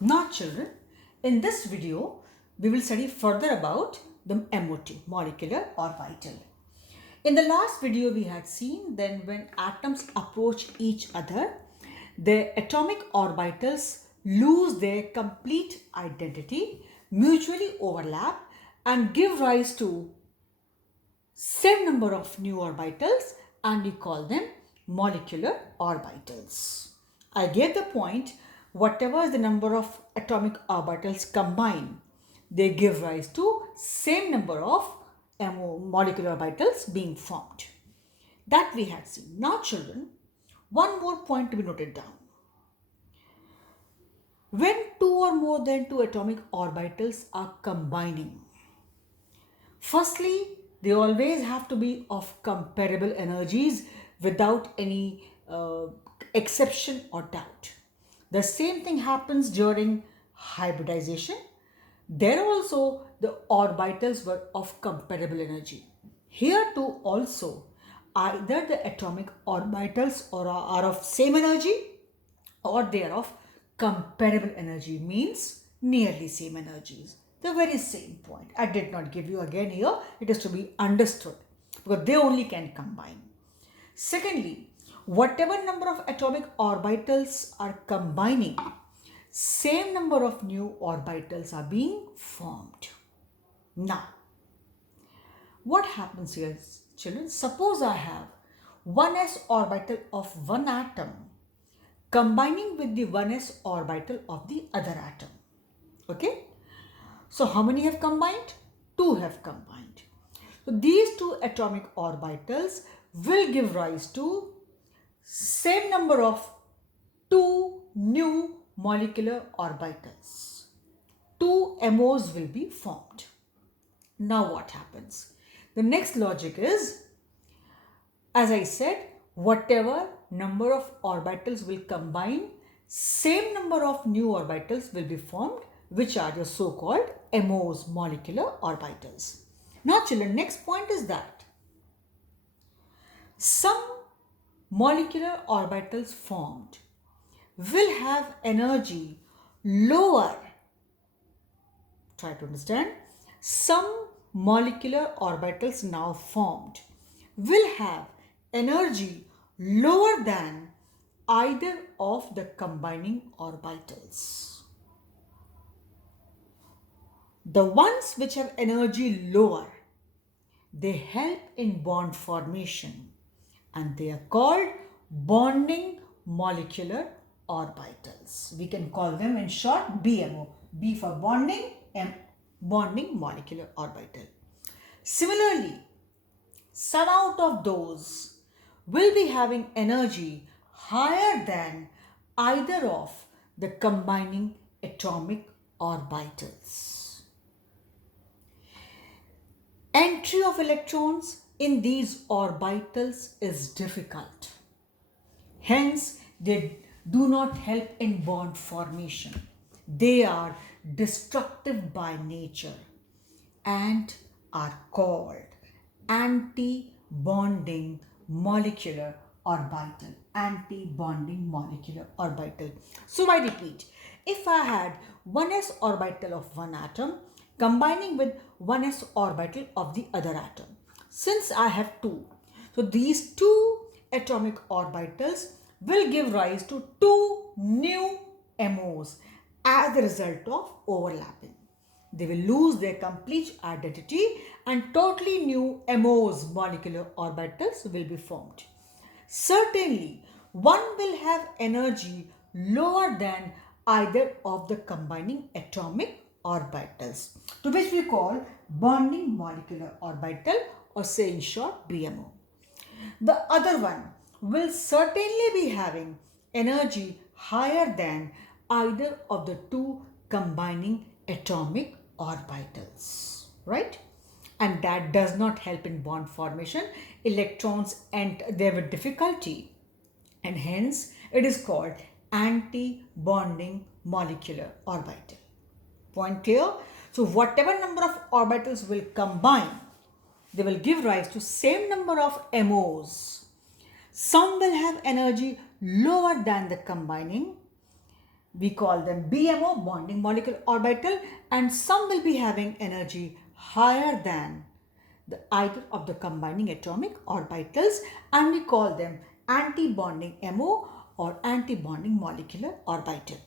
Now children, in this video, we will study further about the MOT, molecular orbital. In the last video, we had seen then when atoms approach each other, their atomic orbitals lose their complete identity, mutually overlap and give rise to same number of new orbitals, and we call them molecular orbitals. I gave the point, whatever is the number of atomic orbitals combined, they give rise to same number of molecular orbitals being formed. That we had seen. Now children, one more point to be noted down. When two or more than two atomic orbitals are combining, firstly, they always have to be of comparable energies without any exception or doubt. The same thing happens during hybridization. There also the orbitals were of comparable energy. Here too also either the atomic orbitals are of same energy or they are of comparable energy, means nearly same energies. The very same point. I did not give you again here. It is to be understood because they only can combine. Secondly, whatever number of atomic orbitals are combining, same number of new orbitals are being formed. Now, what happens here, children? Suppose I have 1s orbital of one atom combining with the 1s orbital of the other atom. Okay? So how many have combined? Two have combined. So these two atomic orbitals will give rise to same number of two new molecular orbitals. Two MOs will be formed. Now what happens? The next logic is, as I said, whatever number of orbitals will combine, same number of new orbitals will be formed, which are your so-called MOs, molecular orbitals. Now children, next point is that some molecular orbitals formed will have energy lower. Try to understand. Some molecular orbitals now formed will have energy lower than either of the combining orbitals. The ones which have energy lower, they help in bond formation and they are called bonding molecular orbitals. We can call them in short BMO. B for bonding, M bonding molecular orbital. Similarly, some out of those will be having energy higher than either of the combining atomic orbitals. Entry of electrons in these orbitals is difficult. Hence, they do not help in bond formation. They are destructive by nature and are called anti-bonding molecular orbital. Anti-bonding molecular orbital. So I repeat, if I had 1s orbital of one atom combining with 1s orbital of the other atom, since I have two, so these two atomic orbitals will give rise to two new MOs as a result of overlapping. They will lose their complete identity and totally new MOs, molecular orbitals, will be formed. Certainly, one will have energy lower than either of the combining atomic orbitals, to which we call bonding molecular orbital, or say in short BMO. The other one will certainly be having energy higher than either of the two combining atomic orbitals, right? And that does not help in bond formation. Electrons enter there with difficulty, and hence it is called anti-bonding molecular orbital. Point clear? So whatever number of orbitals will combine, they will give rise to same number of MOs. Some will have energy lower than the combining. we call them BMO, bonding molecular orbital, and some will be having energy higher than either of the combining atomic orbitals, and we call them anti-bonding MO or anti-bonding molecular orbital.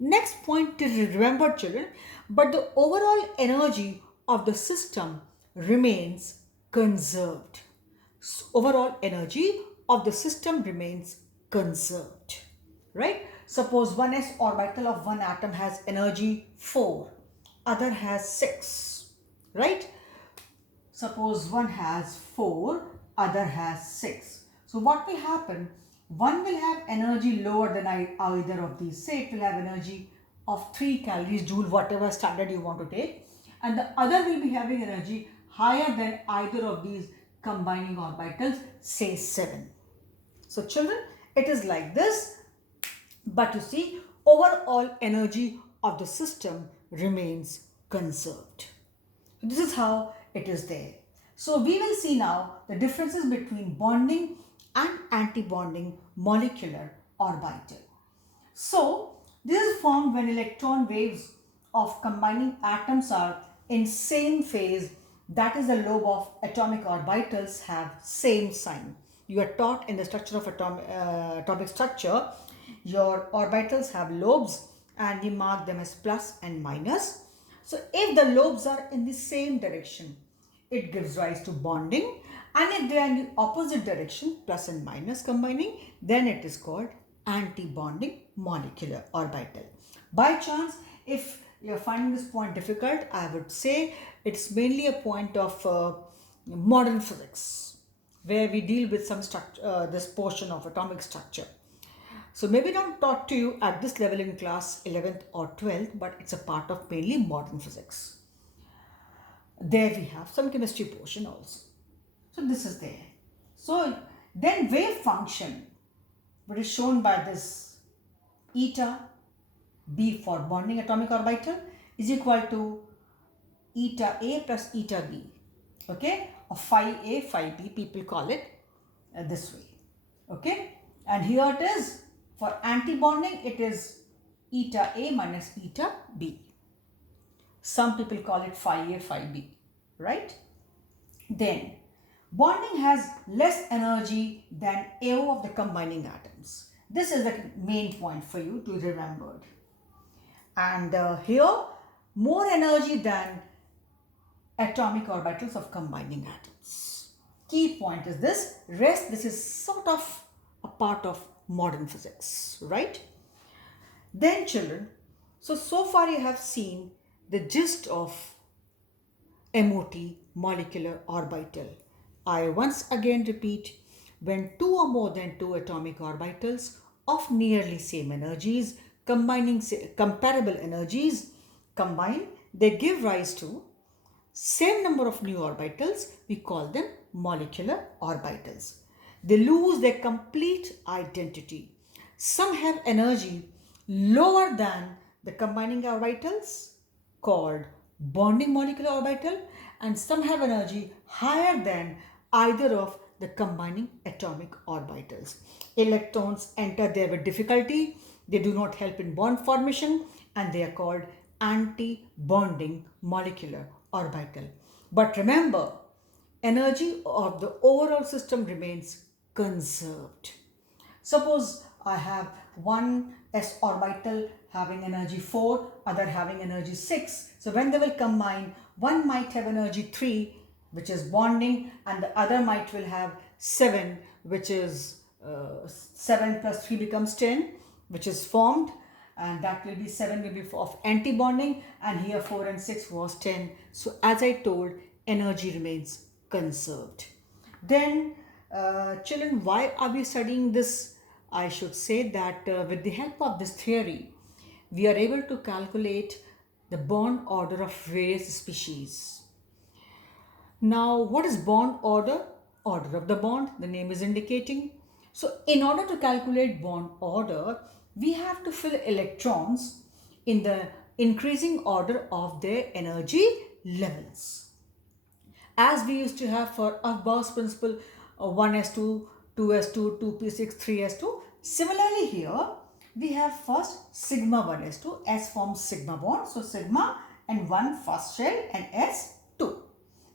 Next point to remember, children, but the overall energy of the system remains conserved. So overall energy of the system remains conserved, right? Suppose 1s orbital of one atom has energy 4, other has 6, right? Suppose one has 4, other has 6. So what will happen? One will have energy lower than either of these. Say it will have energy of 3 calories, joule, whatever standard you want to take. And the other will be having energy higher than either of these combining orbitals, say 7. So children, it is like this. But you see, overall energy of the system remains conserved. This is how it is there. So we will see now the differences between bonding and anti-bonding molecular orbital. So this is formed when electron waves of combining atoms are in same phase, that is the lobe of atomic orbitals have same sign. You are taught in the structure of atomic structure, your orbitals have lobes and we mark them as plus and minus. So if the lobes are in the same direction, it gives rise to bonding, and if they are in the opposite direction, plus and minus combining, then it is called anti-bonding molecular orbital. By chance, if you are finding this point difficult, I would say it's mainly a point of modern physics, where we deal with some structure, this portion of atomic structure. So maybe not taught to you at this level in class 11th or 12th, but it's a part of mainly modern physics. There we have some chemistry portion also. So this is there. So then wave function, which is shown by this eta B for bonding atomic orbital, is equal to eta A plus eta B. Okay, or phi A, phi B, people call it this way. Okay, and here it is for anti-bonding, it is eta A minus eta B. Some people call it phi A, phi B, right? Then bonding has less energy than AO of the combining atoms. This is the main point for you to remember. And here, more energy than atomic orbitals of combining atoms. Key point is this. Rest, this is sort of a part of modern physics, right? Then children, so far you have seen the gist of MOT, molecular orbital. I once again repeat, when two or more than two atomic orbitals of nearly same energies, combining comparable energies, combine, they give rise to same number of new orbitals, we call them molecular orbitals. They lose their complete identity. Some have energy lower than the combining orbitals called bonding molecular orbital, and some have energy higher than either of the combining atomic orbitals. Electrons enter there with difficulty, they do not help in bond formation, and they are called anti-bonding molecular orbital. But remember, energy of the overall system remains conserved. Suppose I have one s orbital having energy 4, other having energy 6. So when they will combine, one might have energy 3, which is bonding, and the other might will have 7, which is 7 plus 3 becomes 10, which is formed, and that will be 7 will be of anti-bonding, and here 4 and 6 was 10. So as I told, energy remains conserved. Then children, why are we studying this? I should say that with the help of this theory, we are able to calculate the bond order of various species. Now, what is bond order? Order of the bond, the name is indicating. So, in order to calculate bond order, we have to fill electrons in the increasing order of their energy levels. As we used to have for Gauss principle, 1s2, 2s2, 2p6, 3s2. Similarly here, we have first sigma 1s2, S forms sigma bond. So sigma and 1 first shell and S 2.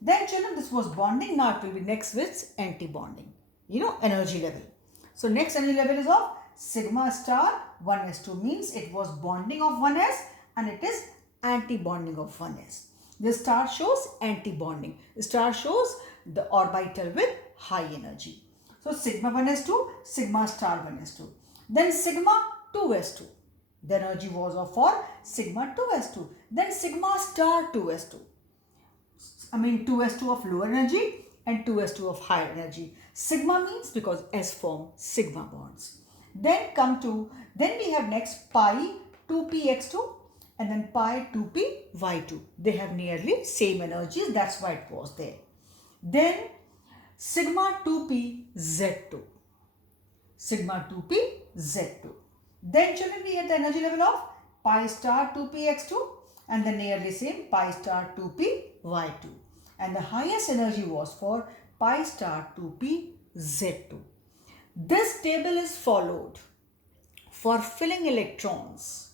Then children, this was bonding. Now it will be next with anti-bonding. Energy level. So next energy level is of sigma star 1s2, means it was bonding of 1s and it is anti-bonding of 1s. The star shows anti-bonding. The star shows the orbital with high energy. So sigma 1s2, sigma star 1s2. Then sigma 2s2. The energy was of for sigma 2s2. Then sigma star 2s2. 2s2 of lower energy and 2s2 of higher energy. Sigma means because S form sigma bonds. Then we have next pi 2px2 and then pi 2py2. They have nearly same energies, that's why it was there. Then sigma 2pz2. Sigma 2pz2. Then children, we have the energy level of pi star 2px2 and the nearly same pi star 2py2. And the highest energy was for pi star 2pz2. This table is followed for filling electrons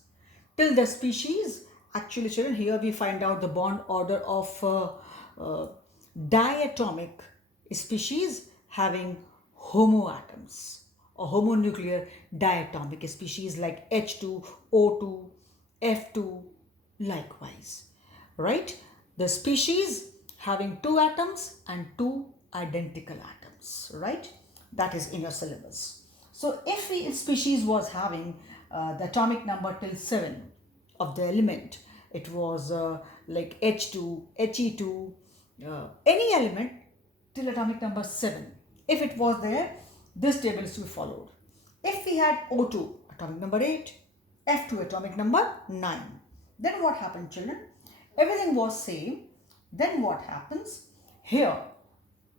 till the species. Actually children, here we find out the bond order of diatomic species having homoatoms or homonuclear diatomic species like H2, O2, F2, likewise, right? The species having 2 atoms and 2 identical atoms, right? That is in your syllabus. So if species was having the atomic number till 7 of the element, it was like H2, He2, any element till atomic number 7. If it was there, this table is to be followed. If we had O2, atomic number 8, F2, atomic number 9, then what happened children? Everything was same. Then what happens? Here,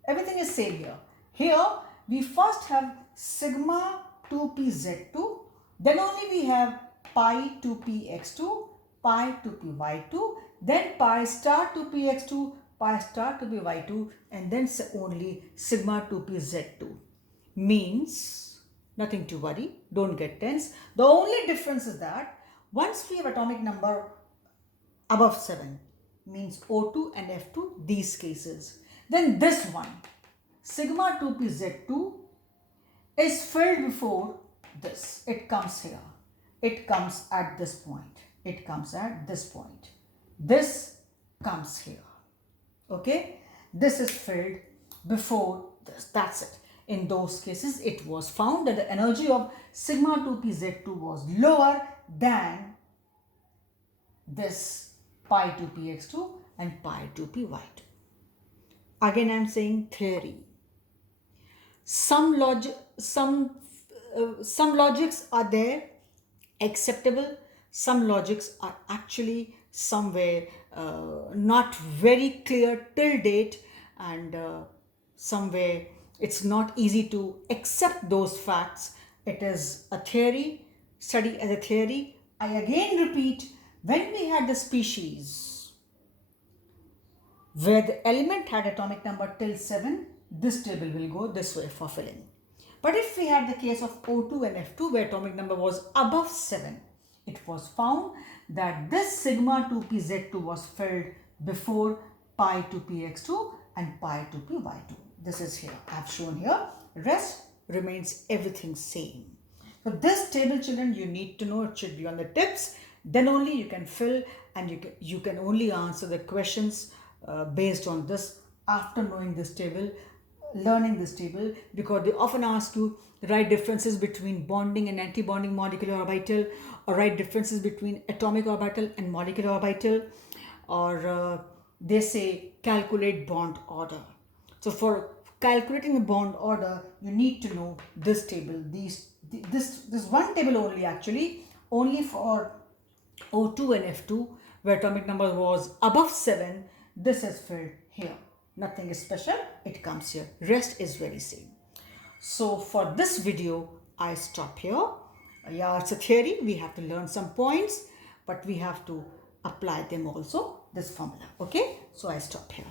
everything is same here. Here, we first have sigma 2pz2, then only we have pi 2px2, pi 2py2, then pi star 2px2, pi star 2py2, and then only sigma 2pz2. Means nothing to worry, don't get tense. The only difference is that once we have atomic number above 7, means O2 and F2, these cases, then this one, sigma 2pz2, is filled before this. It comes here. It comes at this point. It comes at this point. This comes here. Okay? This is filled before this. That's it. In those cases, it was found that the energy of sigma 2pz2 was lower than this pi 2px2 and pi 2py2. Again, I am saying theory. Some logics are there acceptable. Some logics are actually somewhere not very clear till date, and somewhere it's not easy to accept those facts. It is a theory, study as a theory. I again repeat, when we had the species where the element had atomic number till 7, this table will go this way for filling. But if we had the case of O2 and F2 where atomic number was above 7, it was found that this sigma 2pz2 was filled before pi 2px2 and pi 2py2. This is here. I have shown here. Rest remains everything same. So this table children, you need to know, it should be on the tips. Then only you can fill, and you can only answer the questions based on this after knowing this table, learning this table, because they often ask you write differences between bonding and anti-bonding molecular orbital, or write differences between atomic orbital and molecular orbital, or they say calculate bond order. So for calculating the bond order, you need to know this table. This one table only, actually only for O2 and F2 where atomic number was above 7. This is filled here. Nothing is special, it comes here. Rest is very same. So for this video, I stop here. Yeah, it's a theory. We have to learn some points, but we have to apply them also, this formula. Okay, so I stop here.